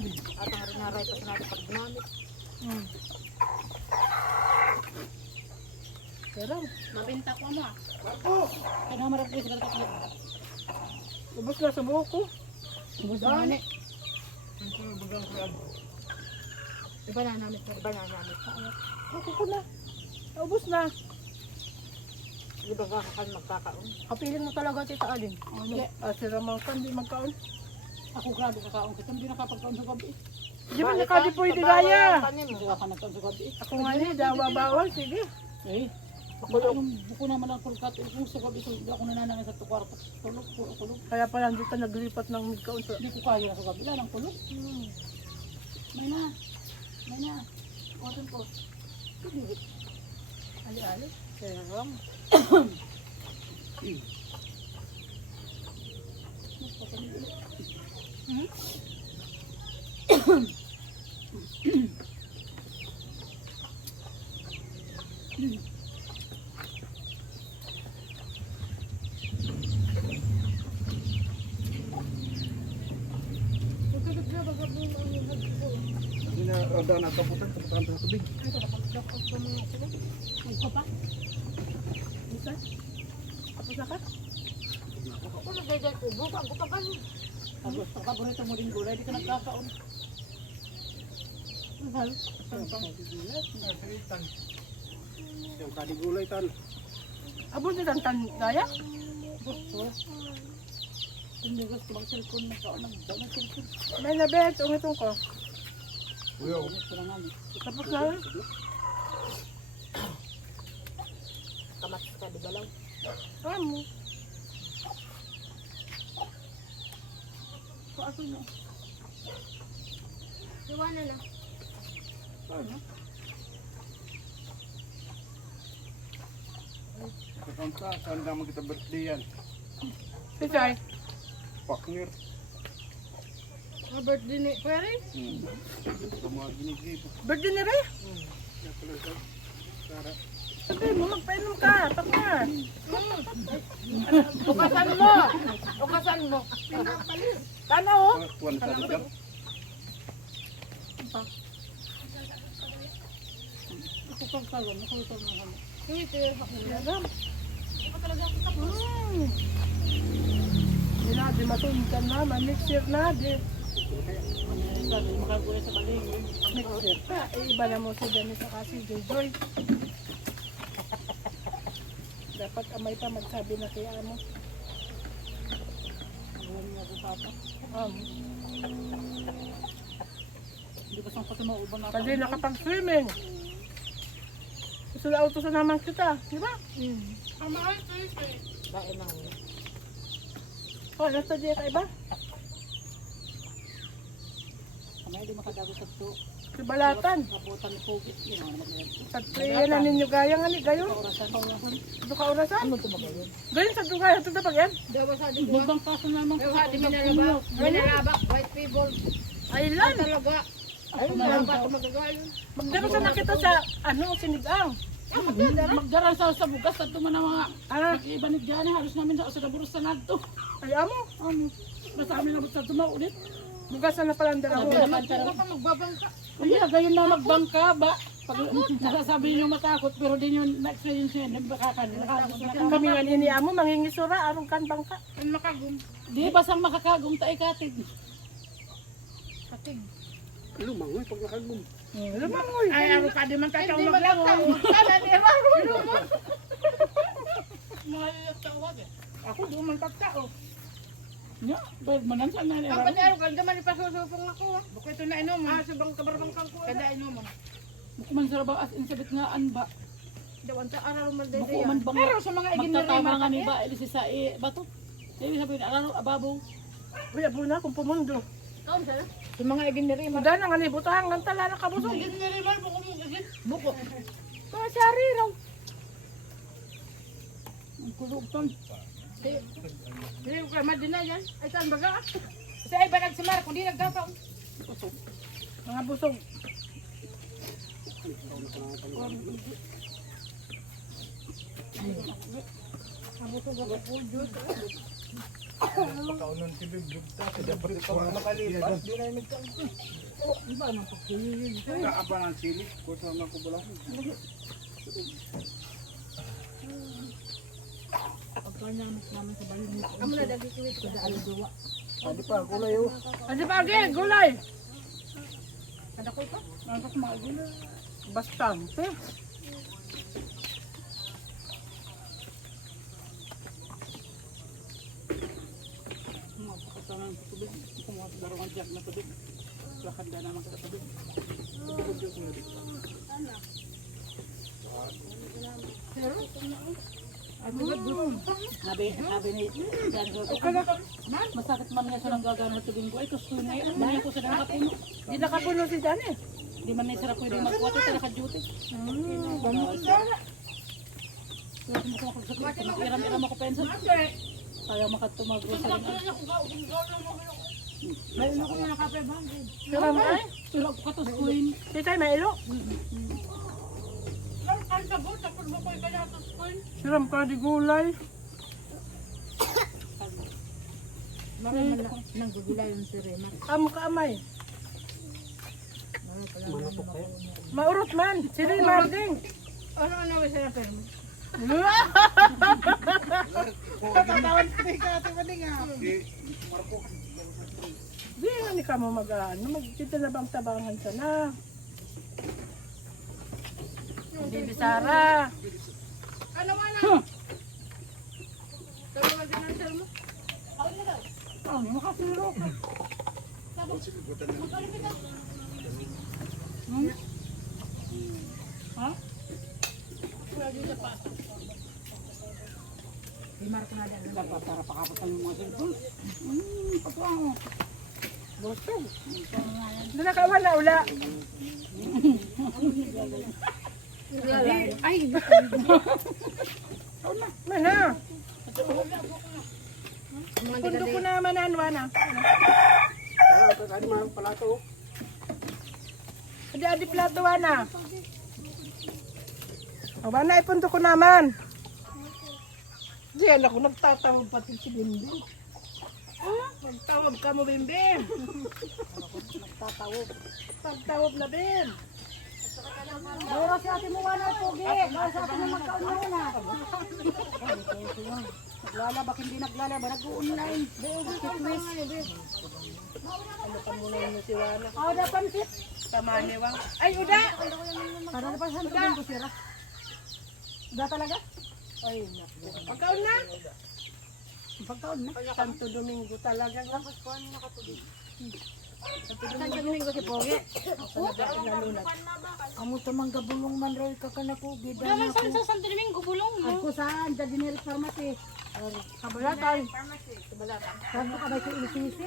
Grabe. At ang rinaray pa sa natin pag ginamit. Pero, Mabinta ko ano ah. kaya namarap ko sa katakot. Ubus na sa buhok ko. Ubus na mani. Iba na namin. Iba na namin. Ako ko na. Ubus na. Di ba kakakal magkakaon? Kapiling mo talaga tita Alin. Hindi. Si Ramangkan, di magkaon. Ako grabe kakaon kita. Hindi nakapagkaon sa gabi. Di ba nakadi pwede gaya? Hindi ka nagkaon sa gabi. Ako nga niya, dawa bawal. Sige. Eh. Buko naman ang kulkat. Kung sa gabi, so, hindi ako nananangin sa kwarto. Tulog, puro tulog. Kaya pala hindi ka naglipat ng midkaon sa... Hindi ko kaya sa gabi. Wala ng tulog. May na. May na. Cotton po. Ali-ali. Kaya Ram. Hindi na rada na taputan, taputan sa tubig. Ikaw pa? Isa? Tapos na ka? Ako na dahil ko. Buka ko pa ba? Tapos, paborito mo din gulay. Di ka nagkakaon. Mahal. Yung kadigulay tan. Abot na tantan gaya? Gusto. Hindi gusto mag-cellphone. Nagkaon ng cellphone. May nabet, ungatong ko. Uyo. Gusto lang namin. Tapos na. Kamatis ka, di ba lang? Amo. Paano na? Iwanan na. Paano? Kakamsa, saan naman kita birthday yan? Pisay. Paknir. Birthday ni Pwere? Sa mga ginigib. Birthday ni Ray? Yan pala sa Sara. Sabi mo, magpainom ka. Takma. Ukasan mo! Ukasan mo! Tana oh. Tuwan sa lugar. Ito pang kalon. Nakuha mo naman. Ram. Hindi na, di matuntan na. Next year na, di. Sabi, makagulay sa baling. Next year pa. Iba na mo si Dennis at si Joy. Dapat amay pa magsabi na kaya mo. Alam niya ko papa. Hindi ba sang pati mauban na Kasi nakapag-swimming. Gusto na auto sa naman kita. Di ba? Ang mahal ko yun eh. Bae na ako. Oh, nasa diya ka iba? Kamay di makadago sa to. Si Balatan. Kabutan ni Pugit. Yun ang naman. Sa triya na ninyo gaya nga ni gayon. Kaurasan. Ito ka orasan? Ano ito magayon? Gayon sa dugay. Ito na yan. Dawa sa di ko. Magbang kaso naman. Dawa di minalabak. Minalabak. White people. Aylan. Talaga. Ay, malabak ko magagayon. Magdaro sa nakita sa ano, sinigang. Magdaran sa bugas at tuman ang mga Ah, iba ni Diana. Halos namin sa kaburos sa nadto. ay amo. Basta kami nabot sa tumaulit. Bugasan na pala ang dara mo. Baka magbabangka. Hindi, gayon na magbangka ba? Pag nasasabi niyo matakot pero di niyo na-experience yun. Baka Kami nga nini amo, mangingisura. Arong kan bangka. Ang makagum. di basang makakagong tayo katig. Katig. Lumangoy pag nakagum. Lumangoy. Ay, aro ka di man tayo maglangoy. Sana ni Maro. Mahal tawag eh. Ako duman pagkao. Nya, bad manan sa nanay. Ang panyaro ka gaman ipasusupong ako. Bukay ito na inom. Ah, subang kabarbang kang ko. Kada inom. Man sa rabaw as in sa bitngaan ba? Dawan sa araw man Buko dede. man bang Pero sa mga magtatama nga ni ba ilisi sa bato. Dili sabi na araw ababaw. Uy, abo na kung pumundo. Kaon sana. Sa mga iginiri man. Muda na nga ni butang ng tala na kabusog. Iginiri man buko mo igin. Buko. Kasari raw. Ang kulog ton. Dili ko kay madina yan. Ay saan baga? Sa ay banag si Marco di nagkakaon. Mga busog. Ang busog ako po, Diyos. Pakaunan si Bibig. Kasi dapat ito ang makalipas. Di na yung nagkakita. Iba naman pagkilid. Kaaba ng sili. Kung saan ako pala. Pagkanyamas namin sa baling. Amo na dagi kiwit. Kada aligawa. Adi pa, kulay oh. Adi pagi, gulay. Kada ko pa. Nangkas magila. Bastante. Mga pagkatanan sa tubig. Kumuha sa darungan jack na tubig. Lakad na naman sa tubig. Sabi ni Jan, masakit man nga siya ng gagana sa tubig ko. Ay, gusto na yun. Maya ko sa nakapuno. Di nakapuno si Jan eh. Di man na sarap pwede magkuha. Ito naka-duty. Iram-iram ako pensa. Kaya makatumagro sa rin. May ilo ko na kape ba? Siram ay. Pero ako katuskuin. Di tayo may ilo. Ang sabot, tapos mo ko ikanya sa school. Siram ka di gulay. Bakit man nang gugula yung sirena? Amo ka amay. Maurot man. Sili marding. Ano may sila pero? Di nga ni ka mo mag-ano. Magkita na bang tabangan ka na. Hindi Sara. Ano man na? Tawagan din ang sir mo. Ano, makasiro ka. Ha? Limar ko na dyan. Dapat para pakapatay yung mga cellphone. Pato ako. Bosto. Doon na kawan na ula. Ay, Mana? Pundo ko na mananwa na. Kaya mga palato. Adi plato na. O ba na ipunto ko naman. Diyan ako nagtatawag pati si Bimbim. Magtawag ka mo Bimbim. Pagtawag na Bim. Dora si ate mo wala pogi. Dora si ate mo magkaon na. Naglalaba, hindi naglalaba. Nag-online. Ano ka muna yung si Wana? Oh, da pansit. Kamaniwang. Ay, Uda! Para na pa sa tubig ko sira. Da talaga? Ay, naku. Pagkaon na? Pagkaon na. Santo Domingo talaga. Santo Domingo si Pogi. Amo sa mga bulong man rin ka na po. Gida na Saan sa Santo Domingo bulong mo? Ako saan? Sa generic pharmacy. Kabalatan. Saan ka ba sa LCC?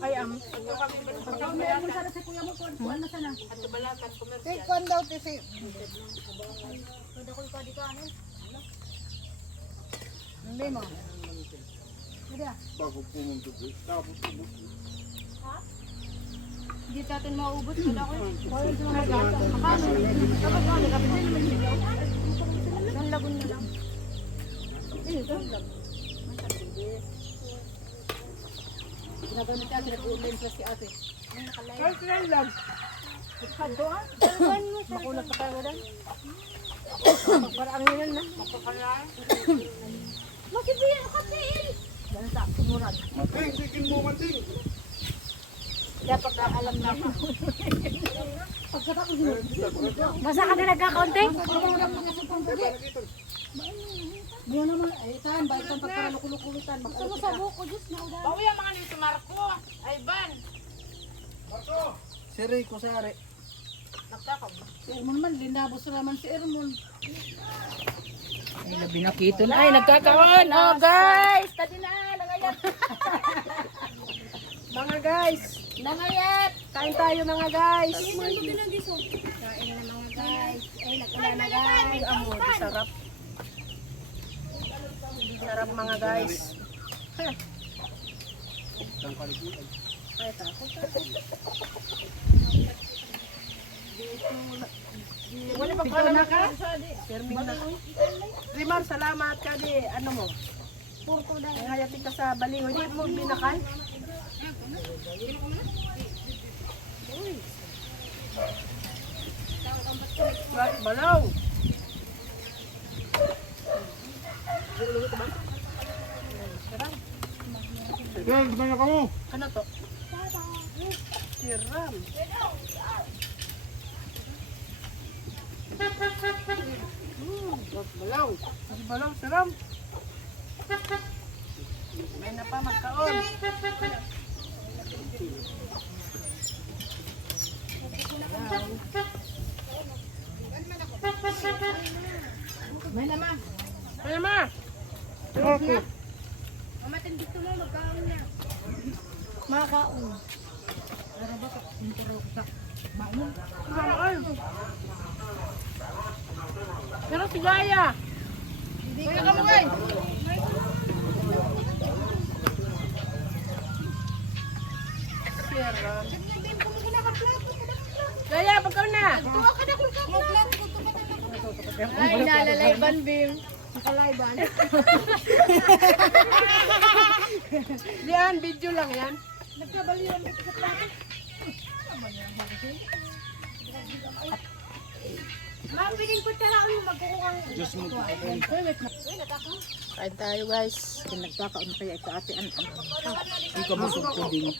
Ay, Pagkaon na mo sana sa kuya mo. Kuhan na sana. Tikon daw tisi. Hindi mo. Hindi ah. Bago pumunta ko. Tapos pumunta. Hindi natin maubos. Wala ko eh. Lagun na lang. Ginagamit ka, pinag-online plus si ate. Ay, try lang. Kado ah. Makulat na kayo doon. Para ang yun na. Masibiyan kasi Ganun sa sumurad. Mating, sikin mo mating. Dapat na alam na. Pagkatapos mo. Basta ka na nagkakaunting? Mo naman, saan ba itong pagkaralukulukulitan? Gusto mo sa buko, Diyos na ulan. Bawi ang mga nito, Marco. Ay, Van. Si Rico Sari. Si Ermon man, linabos naman si Ermon. Ay, nabinakito na. Ay, nagkakaon. Oh, guys. Tadi na. Nangayat. Mga guys. Nangayat. Kain tayo mga guys. Kain na mga guys. Ay, nagkala na guys. Ay, amo. Sarap. Sarap mga guys. Ay, takot. Wala pa ka na ka? Rimar, salamat ka di. Ano mo? Ay, hayatin ka sa balingoy. Hindi mo binakay. Right, balaw. Yan, gimana kamu? Ano to? Siram. Balaw. Balaw, siram. May na pa magkaon. May na ma. May na ma. Opo. Makaon. Pero si Gaya. Kuya ka mo kay. Gaya, pagkaw na. Ay, nalalayban, Bim. Nakalayban. Yan, video lang yan. Nagkabaliwan dito sa plato. Mapiling ko tala ang magkukuha. Diyos mo. Kain tayo guys. Kung nagkakaon kaya ito ate an. Ikaw busog ko din.